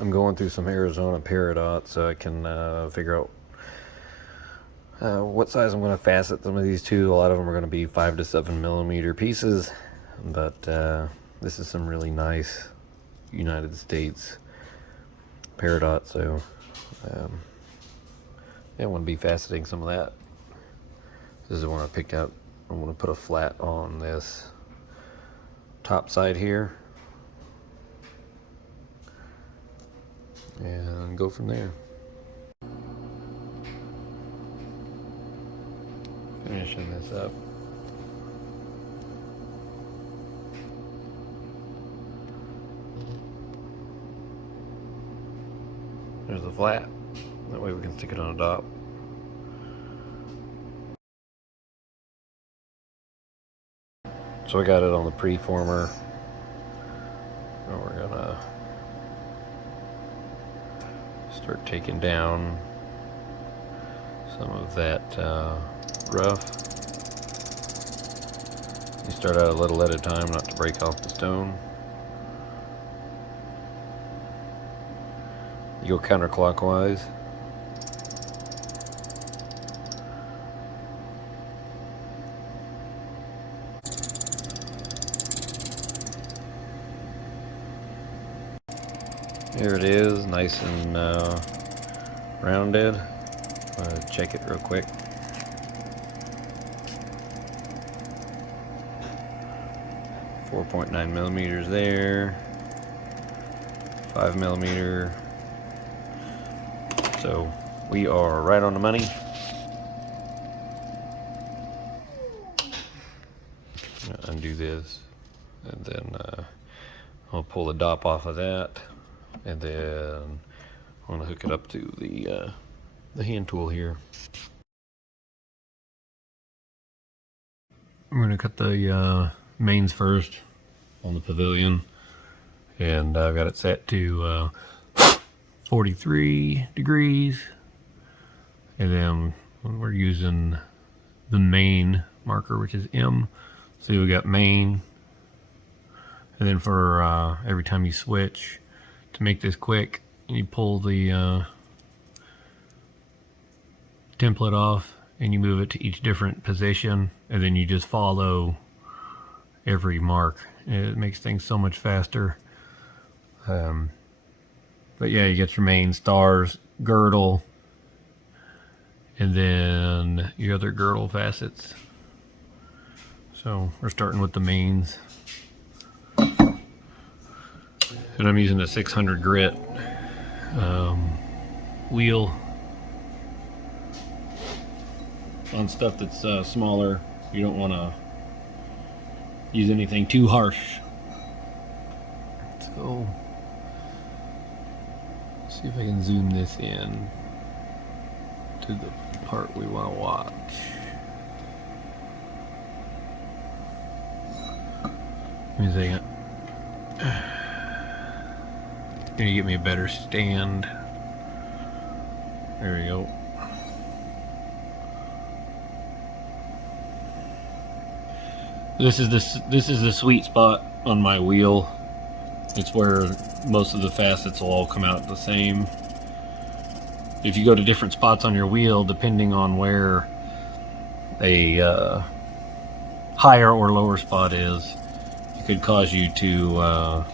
I'm going through some Arizona Peridot so I can figure out what size I'm going to facet some of these to. A lot of them are going to be 5 to 7 millimeter pieces, but this is some really nice United States Peridot, so yeah, I want to be faceting some of that. This is the one I picked out. I'm going to put a flat on this top side here and go from there. Finishing this up. There's the flat. That way we can stick it on a dop. So I got it on the preformer. And we're gonna start taking down some of that rough. You start out a little at a time, not to break off the stone. You go counterclockwise. Here it is, nice and rounded. Check it real quick. .9 millimeters there, 5 millimeter. So we are right on the money. Undo this, and then I'll pull the dop off of that, and then I'm gonna hook it up to the hand tool here. I'm gonna cut the mains first on the pavilion, and I've got it set to 43 degrees, and then we're using the main marker, which is M. So we got main, and then for every time you switch, to make this quick, you pull the template off and you move it to each different position, and then you just follow every mark. It makes things so much faster. But yeah, you get your main, stars, girdle, and then your other girdle facets. So we're starting with the mains. And I'm using a 600 grit wheel. On stuff that's smaller, you don't want to use anything too harsh. Let's go. See if I can zoom this in to the part we want to watch. Give me a second. Can you get me a better stand? There we go. This is the sweet spot on my wheel. It's where most of the facets will all come out the same. If you go to different spots on your wheel, depending on where a higher or lower spot is, it could cause you to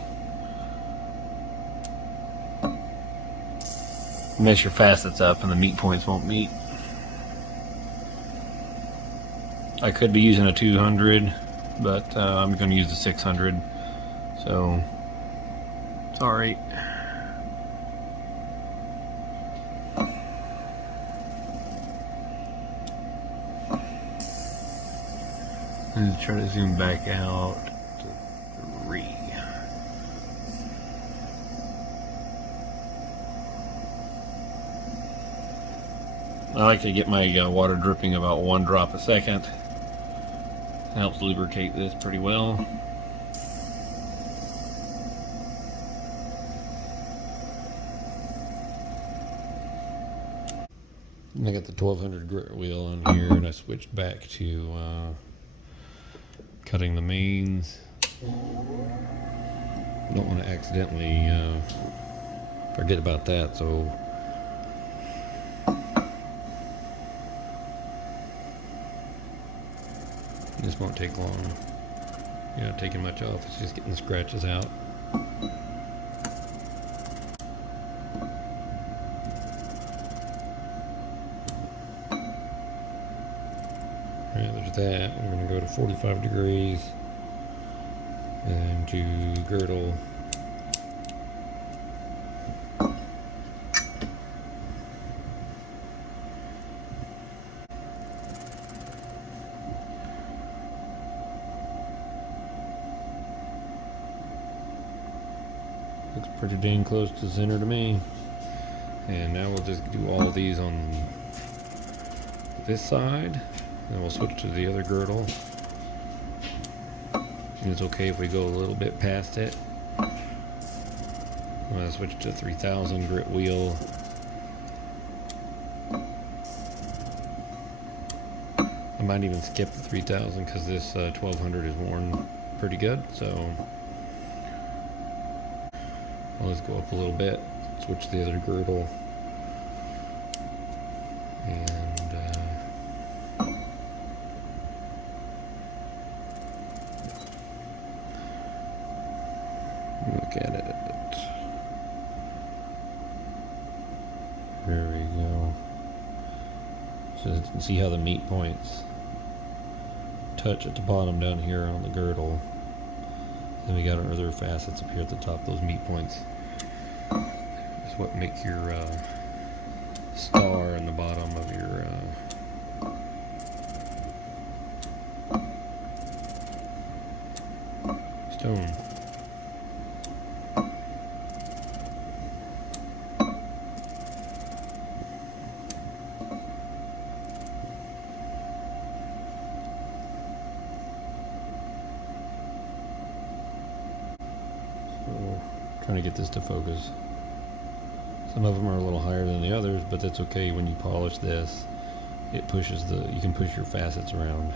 mess your facets up and the meet points won't meet. I could be using a 200, but I'm going to use the 600, so it's alright. Let's try to zoom back out to 3. I like to get my water dripping about 1 drop a second. It helps lubricate this pretty well. And I got the 1200 grit wheel on here, and I switched back to cutting the mains. Don't want to accidentally forget about that. So this won't take long. You're not taking much off, it's just getting the scratches out. Alright, there's that. We're going to go to 45 degrees and to girdle. Looks pretty dang close to center to me. And now we'll just do all of these on this side. And we'll switch to the other girdle. And it's okay if we go a little bit past it. I'm going to switch to 3000 grit wheel. I might even skip the 3000 because this 1200 is worn pretty good. So I'll just go up a little bit, switch to the other girdle. And look at it. There we go. So you can see how the meat points touch at the bottom down here on the girdle. Then we got our other facets up here at the top. Those meat points is what make your star in the bottom of your stone. Trying to get this to focus. Some of them are a little higher than the others, but that's okay. When you polish this, it pushes you can push your facets around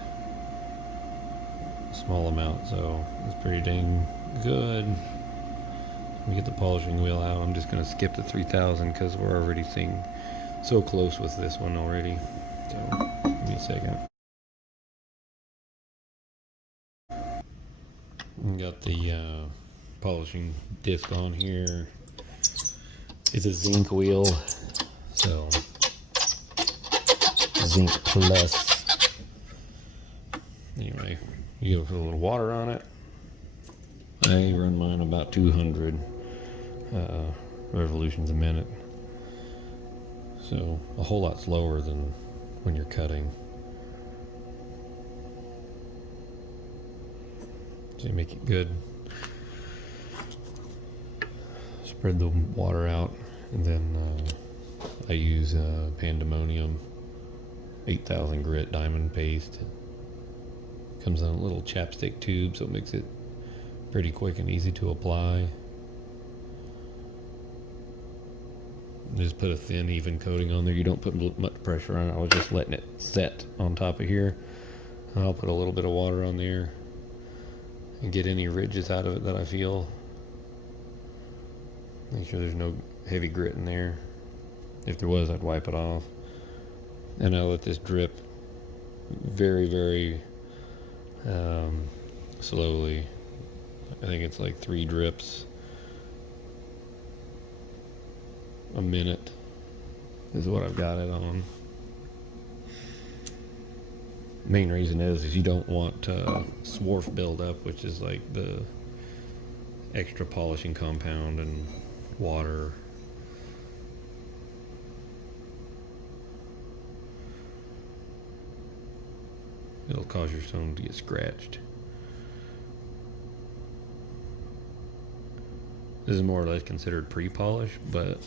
a small amount, so it's pretty dang good. Let me get the polishing wheel out. I'm just going to skip the 3000 because we're already seeing so close with this one already. So give me a second. We got the polishing disc on here. It's a zinc wheel, so zinc plus. Anyway, you go put a little water on it. I run mine about 200 revolutions a minute, so a whole lot slower than when you're cutting. So you make it good. Spread the water out, and then I use Pandemonium 8000 grit diamond paste. Comes in a little chapstick tube, so it makes it pretty quick and easy to apply. Just put a thin, even coating on there. You don't put much pressure on it. I was just letting it set on top of here. I'll put a little bit of water on there and get any ridges out of it that I feel. Make sure there's no heavy grit in there. If there was, I'd wipe it off. And I'll let this drip very, very slowly. I think it's like 3 drips a minute is what I've got it on. Main reason is you don't want swarf buildup, which is like the extra polishing compound and water. It'll cause your stone to get scratched. This is more or less considered pre-polish, but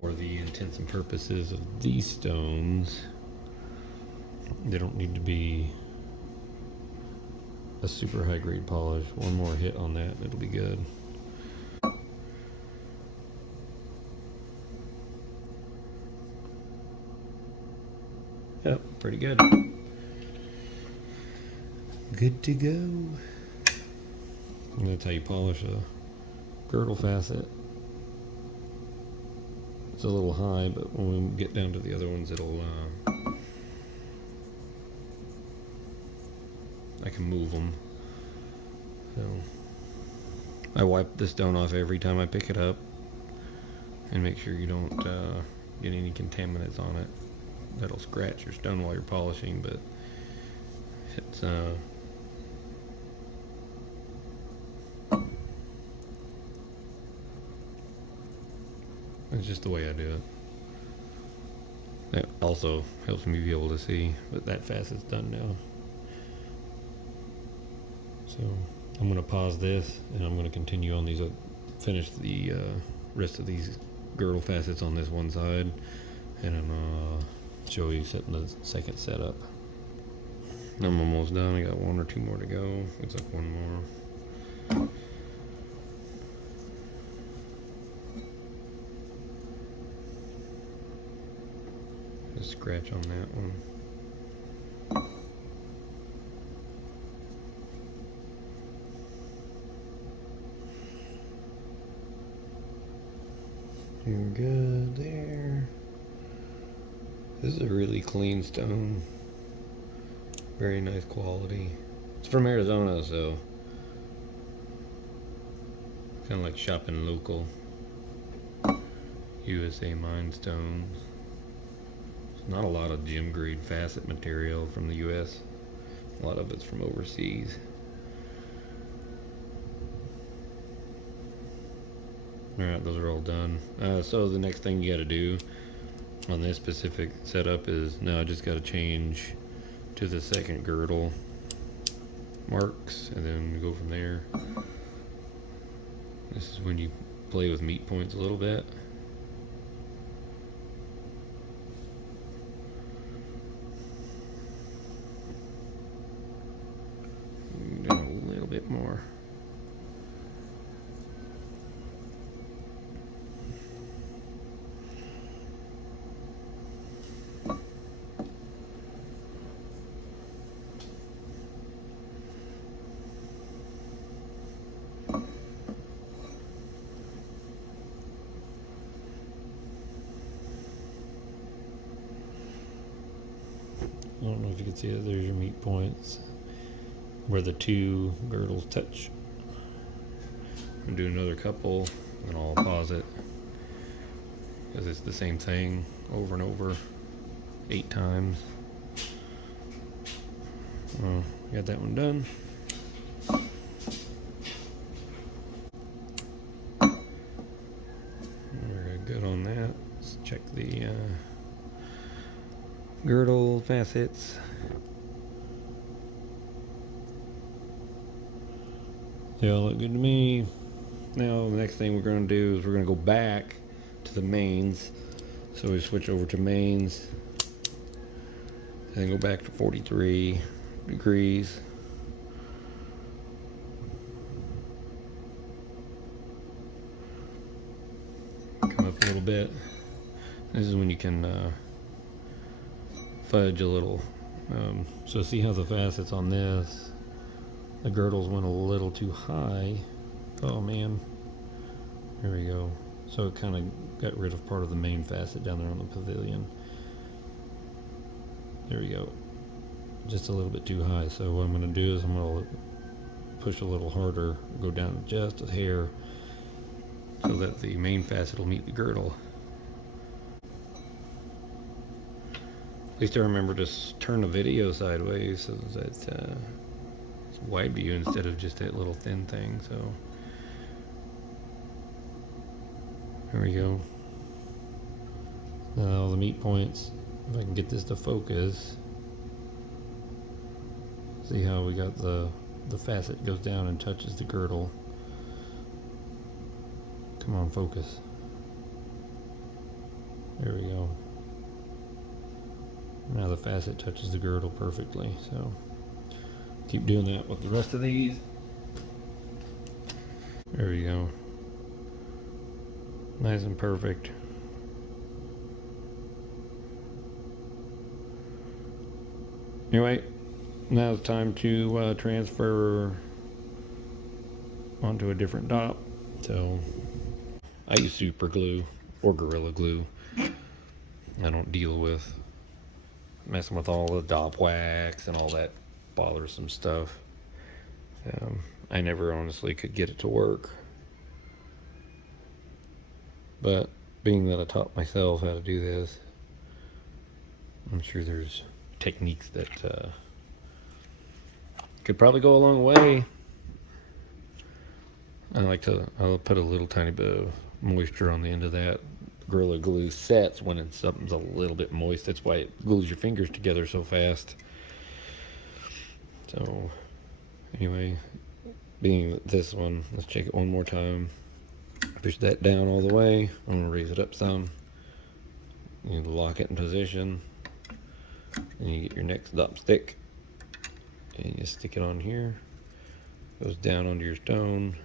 for the intents and purposes of these stones, they don't need to be a super high grade polish. One more hit on that and it'll be good. Yep, pretty good. Good to go. And that's how you polish a girdle facet. It's a little high, but when we get down to the other ones, it'll I can move them. So I wipe the stone off every time I pick it up and make sure you don't get any contaminants on it. That'll scratch your stone while you're polishing, but it's just the way I do it. That also helps me be able to see, but that facet's done now. So I'm going to pause this and I'm going to continue on these, finish the rest of these girdle facets on this one side, and I'm going to show you setting the second set up. I'm almost done. I got one or two more to go. Looks like one more. Just scratch on that one. You're good there. This is a really clean stone. Very nice quality. It's from Arizona, so kind of like shopping local. USA mine stones. There's not a lot of gem grade facet material from the US. A lot of it's from overseas. Alright, those are all done. So the next thing you gotta do on this specific setup is, now I just gotta change to the second girdle marks and then go from there. This is when you play with meat points a little bit. Do a little bit more. I don't know if you can see it, there's your meat points where the two girdles touch. I'm doing another couple and I'll pause it because it's the same thing over and over 8 times. Got that one done. We're good on that. Let's check the girdle facets. They all look good to me. Now the next thing we're going to do is we're going to go back to the mains. So we switch over to mains and then go back to 43 degrees. Come up a little bit. This is when you can fudge a little. So see how the facets on this, the girdles went a little too high. Oh man, there we go. So it kind of got rid of part of the main facet down there on the pavilion. There we go, just a little bit too high. So what I'm going to do is I'm going to push a little harder, go down just a hair so that the main facet will meet the girdle. At least I remember to turn the video sideways so that it's wide view instead of just that little thin thing. So there we go. Now the meat points, if I can get this to focus, see how we got the facet goes down and touches the girdle. Come on, focus. There we go. Now the facet touches the girdle perfectly, so keep doing that with the rest of these. There we go. Nice and perfect. Anyway, now it's time to transfer onto a different dop. So I use super glue or Gorilla Glue. I don't deal with messing with all the dop wax and all that bothersome stuff. I never honestly could get it to work. But being that I taught myself how to do this, I'm sure there's techniques that could probably go a long way. I'll put a little tiny bit of moisture on the end of that. Gorilla Glue sets when something's a little bit moist. That's why it glues your fingers together so fast. So anyway, being this one, let's check it one more time. Push that down all the way. I'm gonna raise it up some. You lock it in position, and you get your next dop stick, and you stick it on here. Goes down onto your stone,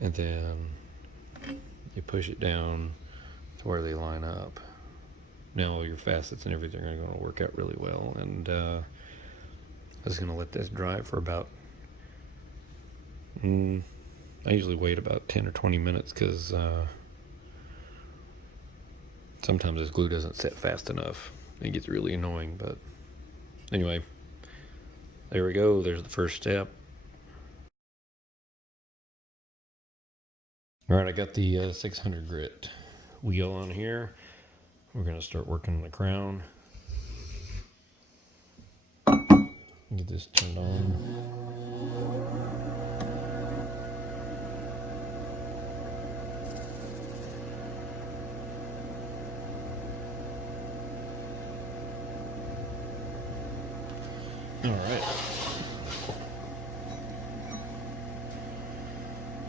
and then you push it down to where they line up. Now your facets and everything are going to work out really well. And I'm just going to let this dry for about, I usually wait about 10 or 20 minutes because sometimes this glue doesn't set fast enough. It gets really annoying, but anyway, there we go. There's the first step. All right, I got the 600 grit wheel on here. We're going to start working on the crown. Get this turned on. All right.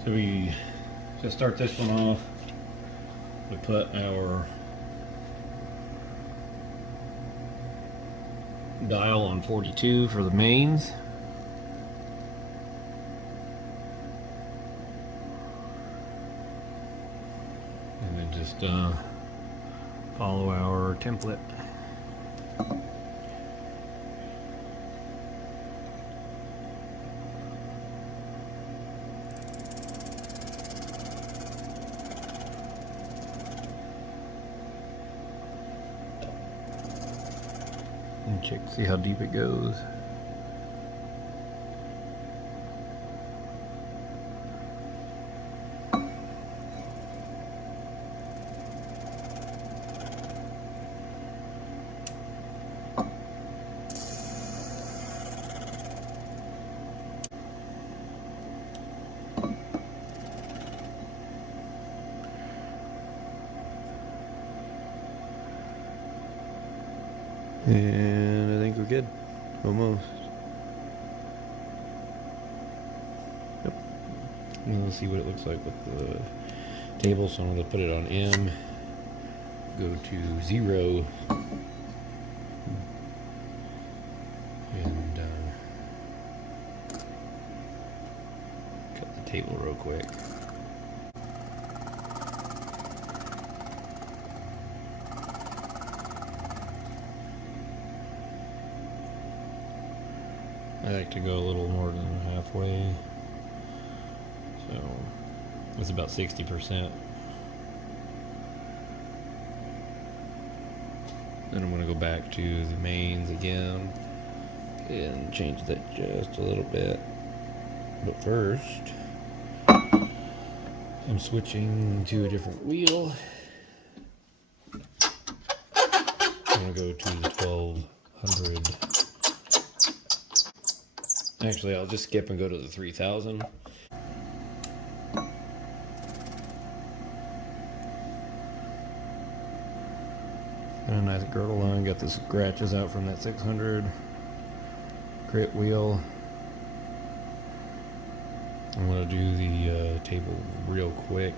So we just start this one off. We put our dial on 42 for the mains. And then just follow our template. And check, see how deep it goes. And I think we're good. Almost. Yep. And let's see what it looks like with the table. So I'm going to put it on M. Go to 0. And cut the table real quick. I like to go a little more than halfway, so it's about 60%. Then I'm going to go back to the mains again and change that just a little bit. But first, I'm switching to a different wheel. I'm going to go to the 1200. Actually, I'll just skip and go to the 3000. And a nice girdle line. Got the scratches out from that 600 grit wheel. I'm gonna do the table real quick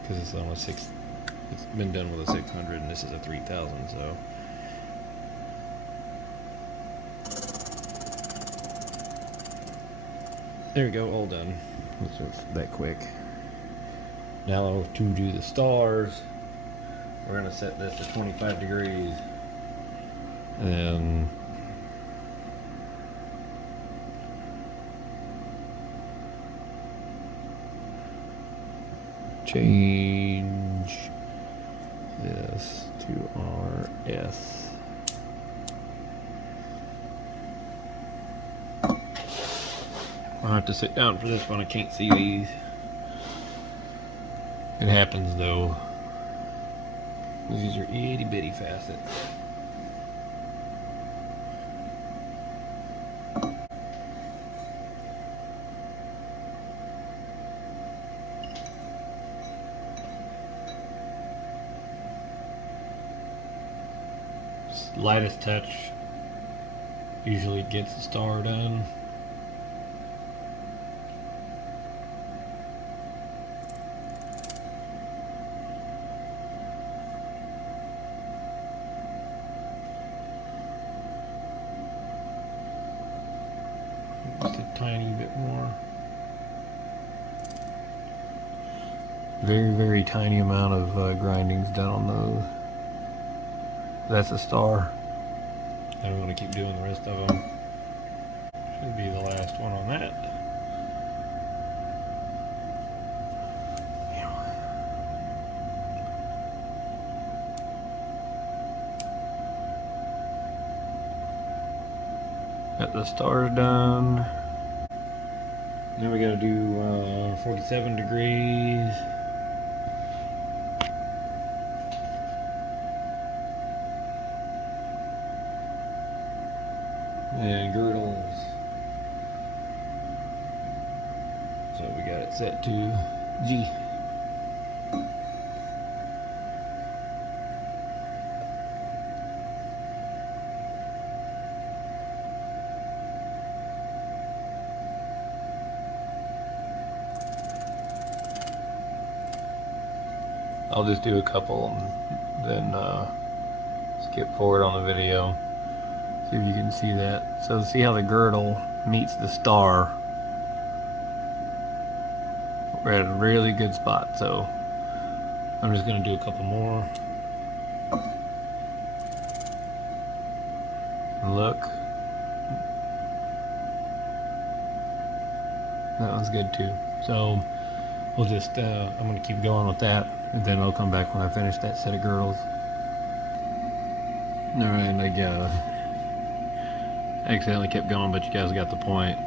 because it's on a it's been done with a 600 and this is a 3000. So. There we go, all done. It's that quick. Now to do the stars, we're gonna set this to 25 degrees. And then change this to RS. I'll have to sit down for this one, I can't see these. It happens though. These are itty bitty facets. Lightest touch usually gets the star done. Just a tiny bit more. Very, very tiny amount of grinding's done on those. That's a star. I don't want to keep doing the rest of them. Should be the last one on that. Got the stars done. Then we gotta do 47 degrees. And girdles. So we got it set to G. I'll just do a couple and then skip forward on the video. See if you can see that. So see how the girdle meets the star. We're at a really good spot, so I'm just going to do a couple more. And look. That one's good too. So we'll just, I'm going to keep going with that, and then I'll come back when I finish that set of girdles. Alright, I accidentally kept going, but you guys got the point.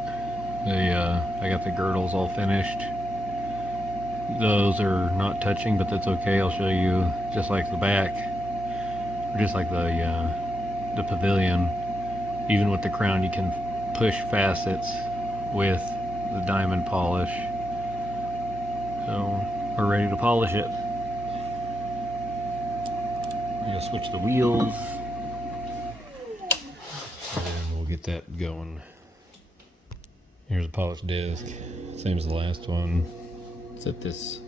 I got the girdles all finished. Those are not touching, but that's okay. I'll show you just like the back, or just like the pavilion. Even with the crown, you can push facets with the diamond polish. So we're ready to polish it. I'm gonna switch the wheels, and we'll get that going. Here's a polished disc, same as the last one. Set this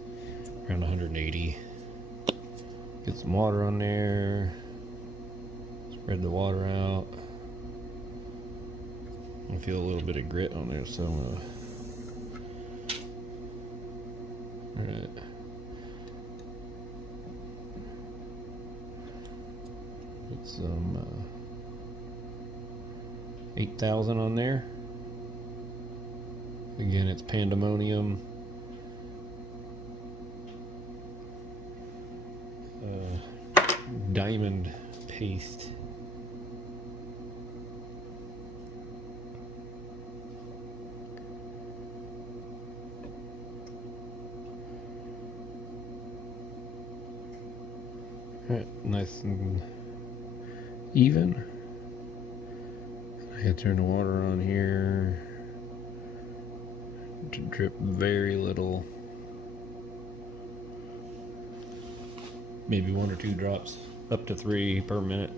around 180. Get some water on there. Spread the water out. I feel a little bit of grit on there, so alright. Put some 8,000 on there. Again, it's pandemonium. Diamond paste. Alright, nice and even. I had to turn the water on here to drip very little. Maybe 1 or 2 drops, up to 3 per minute.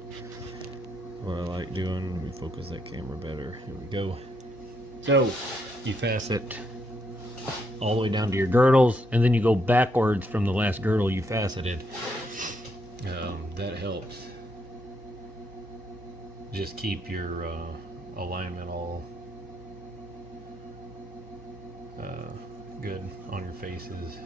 What I like doing. Let me focus that camera better. Here we go. So you facet all the way down to your girdles, and then you go backwards from the last girdle you faceted. That helps. Just keep your alignment all good on your faces.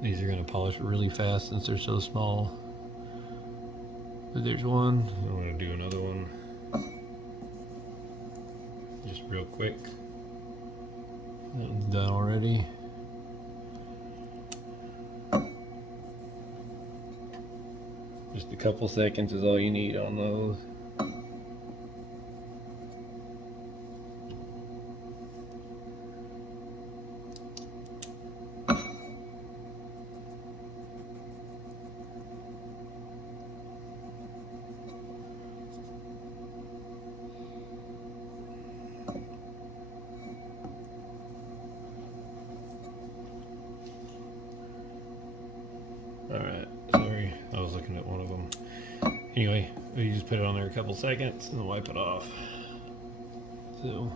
These are going to polish really fast since they're so small. But there's one. I'm going to do another one. Just real quick. That one's done already. Just a couple seconds is all you need on those. Alright, sorry, I was looking at one of them. Anyway, you just put it on there a couple seconds and then wipe it off. So,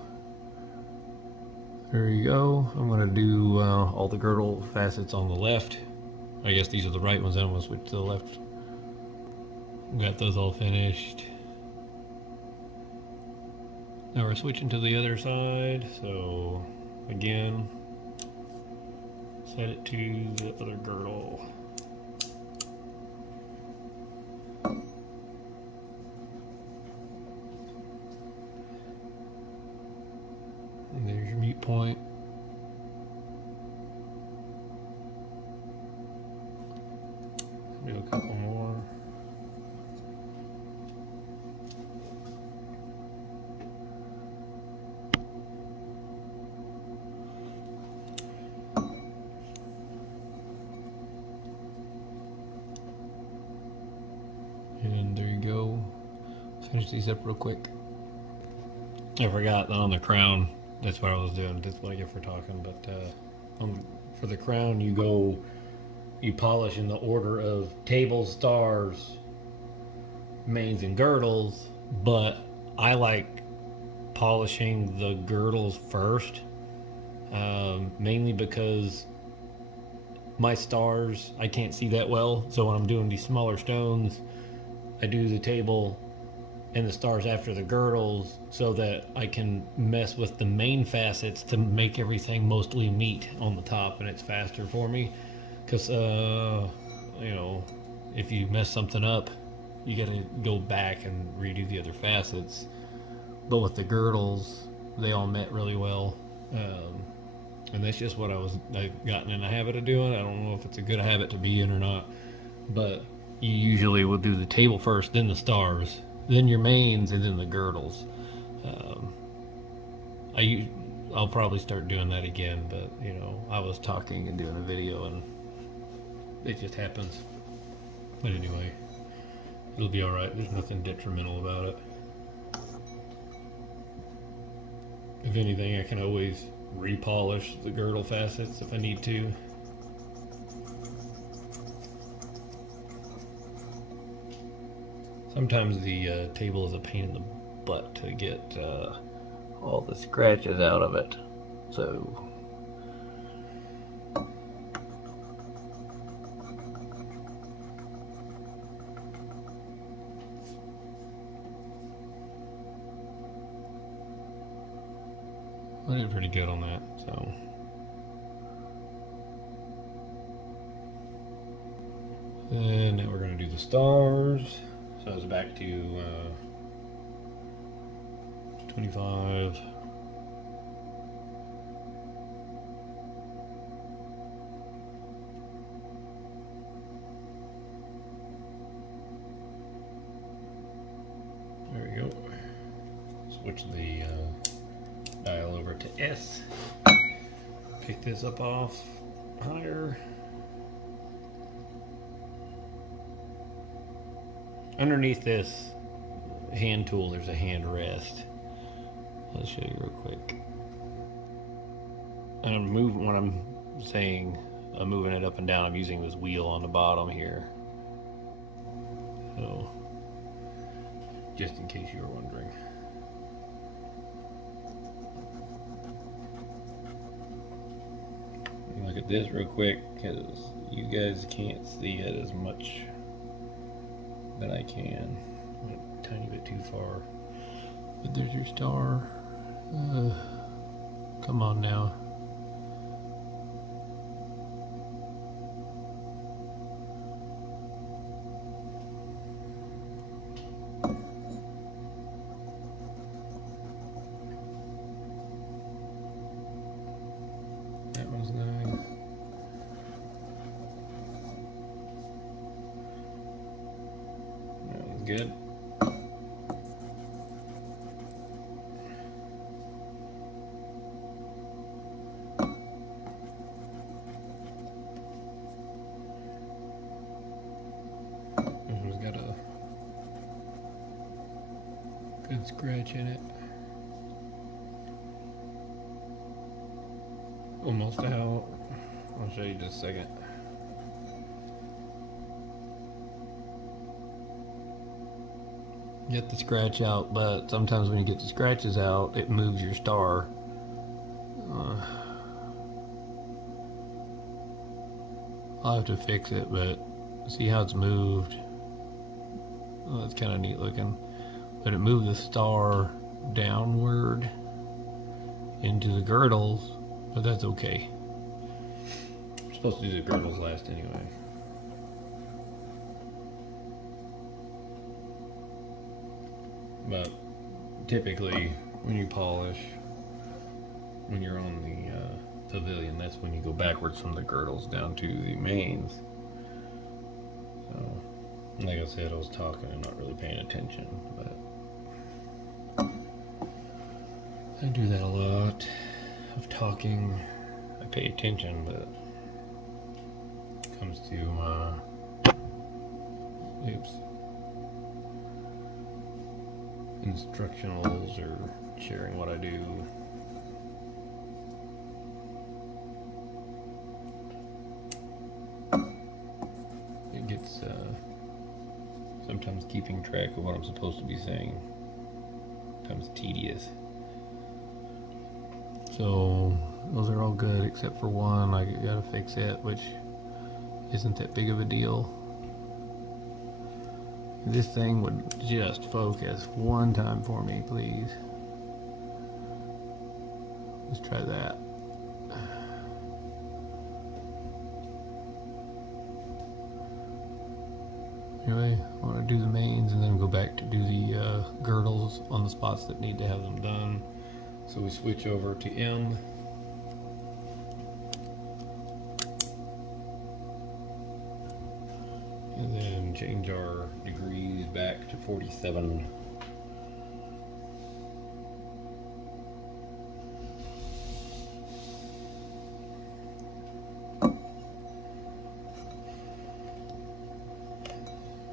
there you go. I'm going to do all the girdle facets on the left. I guess these are the right ones, then I'm going to switch to the left. Got those all finished. Now we're switching to the other side, so again, set it to the other girdle. And there's your mute point. Do a couple more. And there you go. Finish these up real quick. I forgot on the crown. That's what I was doing. That's what I get for talking. But for the crown, you polish in the order of tables, stars, mains, and girdles. But I like polishing the girdles first, mainly because my stars I can't see that well. So when I'm doing these smaller stones, I do the table and the stars after the girdles so that I can mess with the main facets to make everything mostly meet on the top, and it's faster for me. Because you know, if you mess something up, you gotta go back and redo the other facets. But with the girdles, they all met really well, and that's just what I've gotten in the habit of doing. I don't know if it's a good habit to be in or not, but you usually will do the table first, then the stars, then your mains, and then the girdles. I'll probably start doing that again, but you know, I was talking and doing a video and it just happens. But anyway, it'll be alright. There's nothing detrimental about it. If anything, I can always repolish the girdle facets if I need to. Sometimes the table is a pain in the butt to get all the scratches out of it. So I did pretty good on that. So and now we're going to do the stars. So it's back to 25. There we go. Switch the dial over to S. Pick this up off higher. Underneath this hand tool, there's a hand rest. I'll show you real quick. And I'm moving, when I'm saying I'm moving it up and down, I'm using this wheel on the bottom here. So, just in case you were wondering. Look at this real quick, because you guys can't see it as much that I can. A tiny bit too far. But there's your star. Come on now. good. It's got a good scratch in it. Almost out. I'll show you just a second. Get the scratch out, but sometimes when you get the scratches out, it moves your star. I'll have to fix it, but see how it's moved. Oh, that's kind of neat looking. But it moved the star downward into the girdles, but that's okay. We're supposed to do the girdles last anyway. But typically, when you polish, when you're on the pavilion, that's when you go backwards from the girdles down to the mains. So, like I said, I was talking and not really paying attention, but I do that a lot of talking. I pay attention, but it comes to instructionals or sharing what I do. It gets sometimes keeping track of what I'm supposed to be saying becomes tedious. So those are all good except for one. I gotta fix it, which isn't that big of a deal. This thing would just focus one time for me, please. Let's try that. Anyway, I want to do the mains and then go back to do the girdles on the spots that need to have them done. So we switch over to M. And then change our degrees back to 47.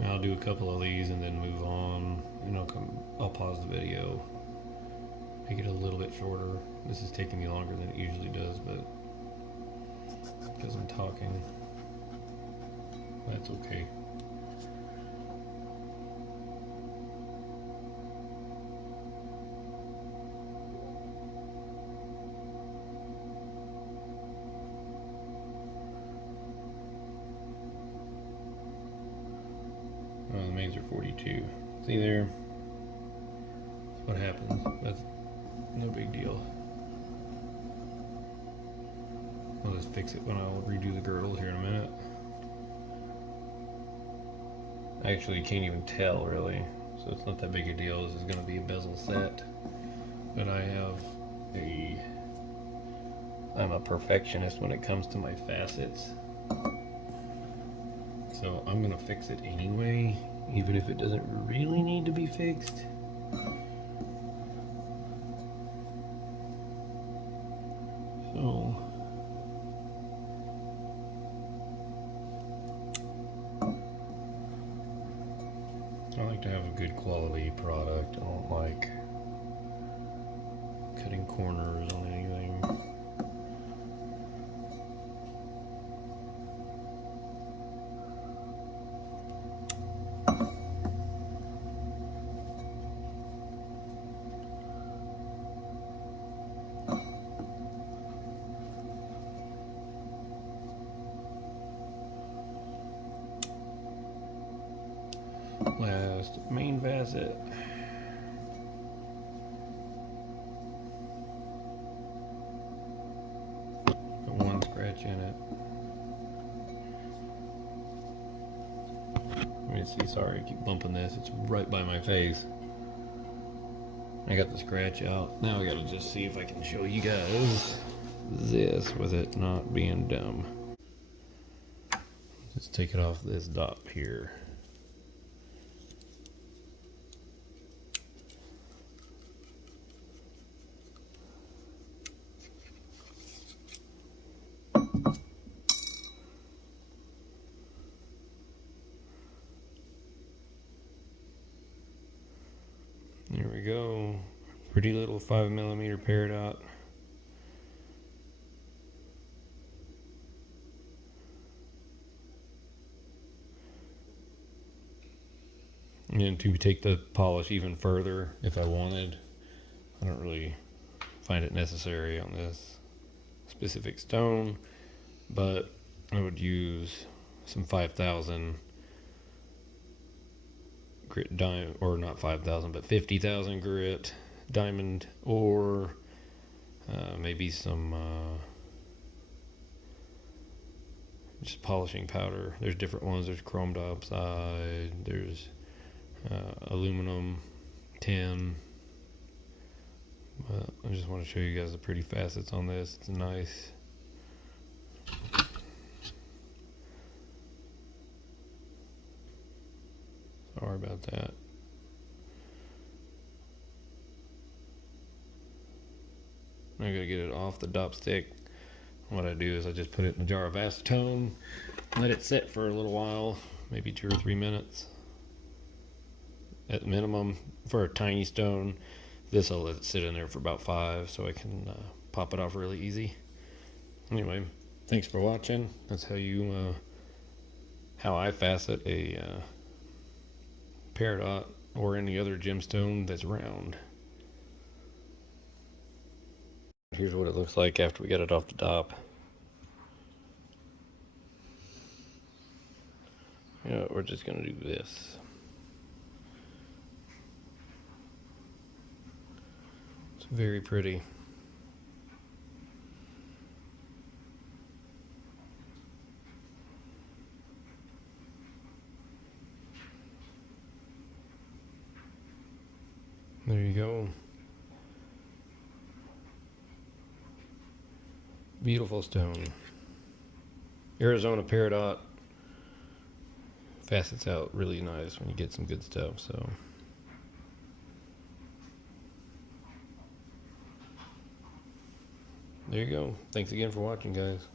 I'll do a couple of these and then move on, and I'll pause the video, make it a little bit shorter. This is taking me longer than it usually does, but because I'm talking, that's okay. Oh, the mains are 42. See there? That's what happens. That's no big deal. I'll just fix it when I'll redo the girdles here in a minute. I actually can't even tell really, so it's not that big a deal. This is going to be a bezel set, but I'm a perfectionist when it comes to my facets. So I'm gonna fix it anyway, even if it doesn't really need to be fixed. So I like to have a good quality product. I don't like cutting corners on anything. Last main facet. Got one scratch in it. Let me see, sorry, I keep bumping this. It's right by my face. I got the scratch out. Now I gotta just see if I can show you guys this with it not being dumb. Just take it off this dot here. Here we go. Pretty little 5mm Peridot. And to take the polish even further, if I wanted, I don't really find it necessary on this specific stone, but I would use some 5,000 grit diamond, or not 5,000, but 50,000 grit diamond, or maybe some just polishing powder. There's different ones. There's chrome diopside, there's aluminum, tin. I just want to show you guys the pretty facets on this. It's nice. Sorry about that. I gotta get it off the dop stick. What I do is I just put it in a jar of acetone, let it sit for a little while, maybe 2 or 3 minutes at minimum for a tiny stone. This I'll let it sit in there for about 5 so I can pop it off really easy. Anyway, thanks for watching. That's how I facet a peridot or any other gemstone that's round. Here's what it looks like after we get it off the top. Yeah, we're just gonna do this. It's very pretty. There you go. Beautiful stone. Arizona Peridot. Facets out really nice when you get some good stuff. So there you go. Thanks again for watching, guys.